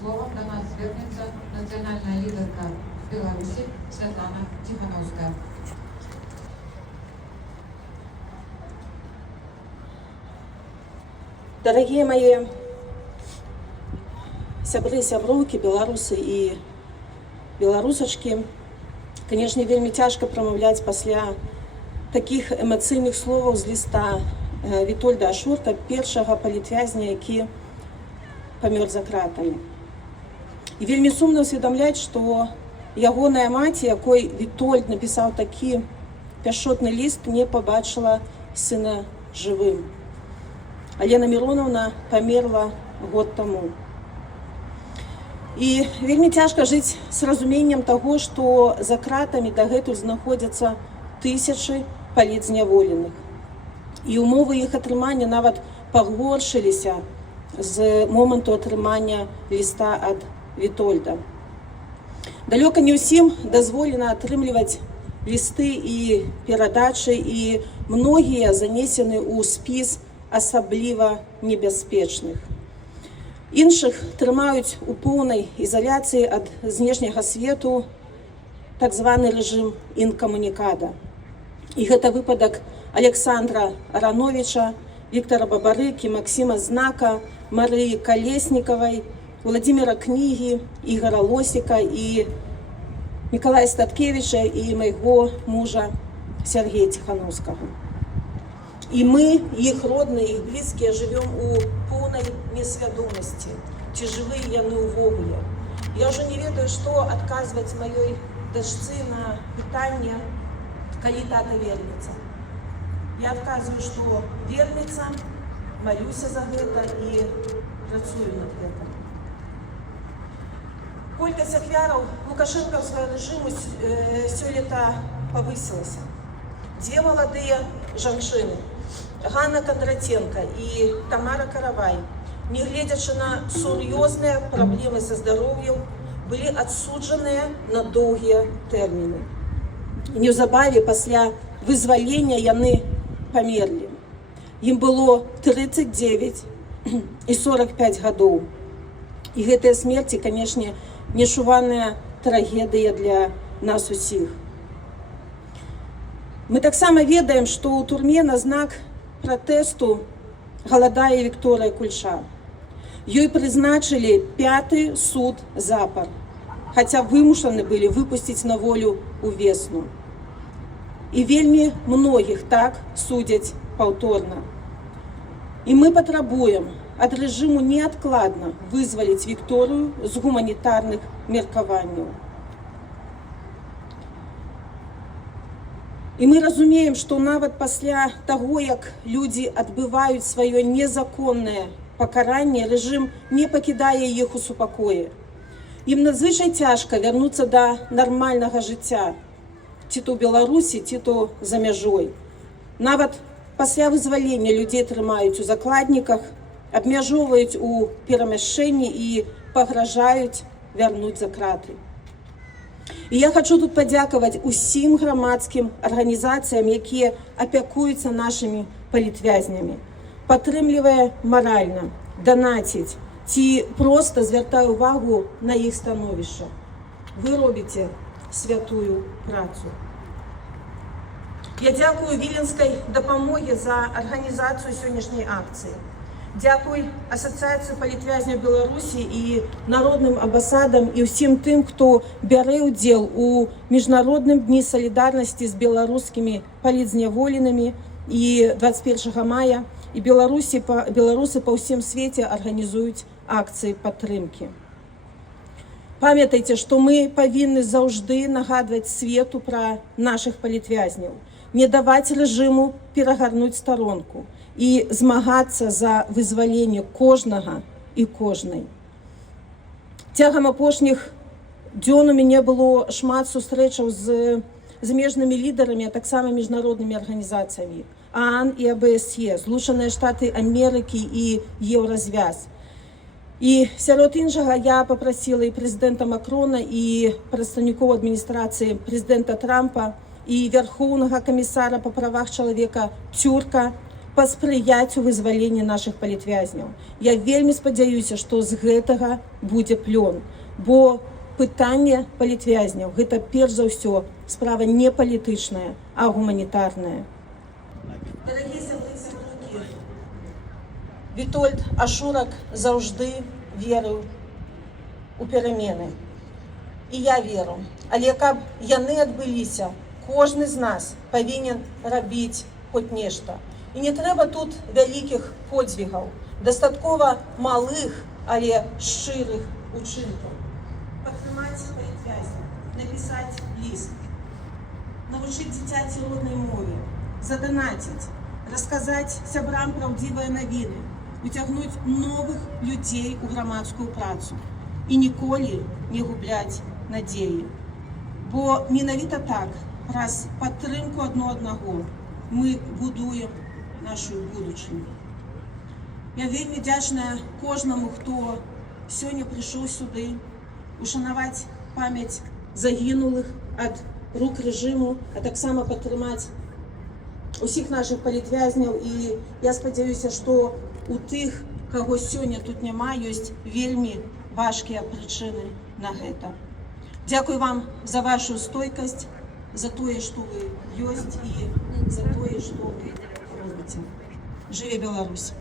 словом до нас звернется национальная лидерка Беларуси Святлана Тихановская. Дорогие мои сябры, сяброўкі, беларусы і беларусачкі, конечно, вельмі цяжка прамаўляць пасля такіх эмацыйных словаў з ліста Вітольда Ашурка, першага палітвязня, які памёр за кратамі. І вельмі сумна ўсведамляць, што ягоная маці, якой Вітольд напісаў такі пяшчотны ліст, не пабачыла сына жывым. Алена Мироновна памерла год таму. І вельмі цяжка жыць з разуменнем таго, што за кратамі дагэтуль знаходзяцца тысячы палітзняволеных. І умовы іх атрымання нават пагоршыліся з моманту атрымання ліста ад Вітольда. Далёка не ўсім дазволена атрымліваць лісты і перадачы, і многія занесены ў спіс асабліва небяспечных. Іншых трымаюць у поўнай ізаляцыі ад знешняга свету, так званы рэжым інкамунікада. І гэта выпадак Александра Арановича, Віктора Бабарыкі, Максима Знака, Марыі Калеснікавай, Владимира Кнігі, Ігора Лосіка і Мікалая Статкевіча і майго мужа Сергея Тихановскага. І мы, іх родныя, іх блізкія, жывём у поўнай несвядомасці, ці жывыя яны ўвогуле. Я ўжо не ведаю, што адказваць маёй дачцы на пытанне, калі тата вернецца. Я адказваю, што вернецца, малюся за гэта і працую над гэтым. Колькасць ахвяраў лукашэнкаўскага рэжыму сёлета павысілася. Дзве маладыя жанчыны, Ганна Кондратенко і Тамара Каравай, нягледзячы на сур'ёзныя праблемы са здароўем, былі адсуджаныя на доўгія тэрміны. Неўзабаве пасля вызвалення яны памерлі. Ім было 39 і 45 гадоў. І гэтыя смерці, канешне, нечуваная трагедыя для нас усіх. Мы таксама ведаем, што ў турме на знак пратэсту галадае Вікторыя Кульша. Ёй прызначылі 5-й суд запар, хаця вымушаны былі выпусціць на волю увесну. І вельмі многіх так судзяць паўторна. І мы патрабуем ад рэжыму неадкладна вызваліць Вікторыю з гуманітарных меркаванняў. І мы разумеем, што нават пасля таго, як людзі адбываюць сваё незаконнае пакаранне, рэжым не пакідае іх у супакоі. Ім надзвычай цяжка вярнуцца да нармальнага жыцця, ці то ў Беларусі, ці то за мяжой. Нават пасля вызвалення людзей трымаюць у закладніках, абмяжоўваюць у перамяшчэнні і пагражаюць вярнуць за краты. І я хочу тут падзякаваць усім грамадскім арганізацыям, якія апякуюцца нашымі палітвязнямі, падтрымлівае маральна, данаціць ці проста звяртае ўвагу на іх становішча. Вы робіце святую працу. Я дзякую віленскай дапамогі за арганізацыю сённяшняй акцыі. Дзякуй Асацыяцыі палітвязняў Беларусі і народным амбасадам і ўсім тым, хто бярэ ўдзел у міжнародным дні салідарнасці з беларускімі палітзняволенымі і 21 мая і беларусы па ўсім свеце арганізуюць акцыі падтрымкі. Памятайце, што мы павінны заўжды нагадваць свету пра нашых палітвязняў, не даваць рэжыму перагарнуць старонку і змагацца за вызваленне кожнага і кожнай. Цягам апошніх дзён у мяне было шмат сустрэчаў з замежнымі лідарамі, а таксама міжнароднымі арганізацыямі ААН і АБСЕ, Злучаныя Штаты Амерыкі і Еўразвяз. І сярод іншага я папрасіла і прэзідэнта Макрона, і прадстаўнікоў адміністрацыі прэзідэнта Трампа, і Вярхоўнага камісара па правах чалавека Тюрка паспрыяць у вызваленні нашых палітвязняў. Я вельмі спадзяюся, што з гэтага будзе плён, бо пытанне палітвязняў – гэта перш за ўсё справа не палітычная, а гуманітарная. Дарагія сябры і сяброўкі, Вітольд Ашурак заўжды верыў у перамены. І я веру. Але каб яны адбыліся, кожны з нас павінен рабіць хоць нешта. І не трэба тут вялікіх подзвігаў, дастаткова малых, але шчырых учынкаў. Падтрымаць палітвязняў, напісаць ліст, навучыць дзіцяці роднай мове, заданаціць, расказаць сябрам праўдзівыя навіны, уцягнуць новых людзей у грамадскую працу і ніколі не губляць надзеі. Бо менавіта так, праз падтрымку адно аднаго, мы будуем нашу будучыню. Я вельмі вдячная кожнаму, хто сёння прыйшоў сюды, ушанаваць памяць загінулых ад рук рэжыму, а таксама падтрымаць усіх нашых палітвязняў. І я спадзяюся, што у тых, каго сёння тут няма, ёсць вельмі важкія прычыны на гэта. Дзякуй вам за вашу стойкасць, за тое, што вы ёсць, і за тое, што вы робіце. Жыве Беларусь!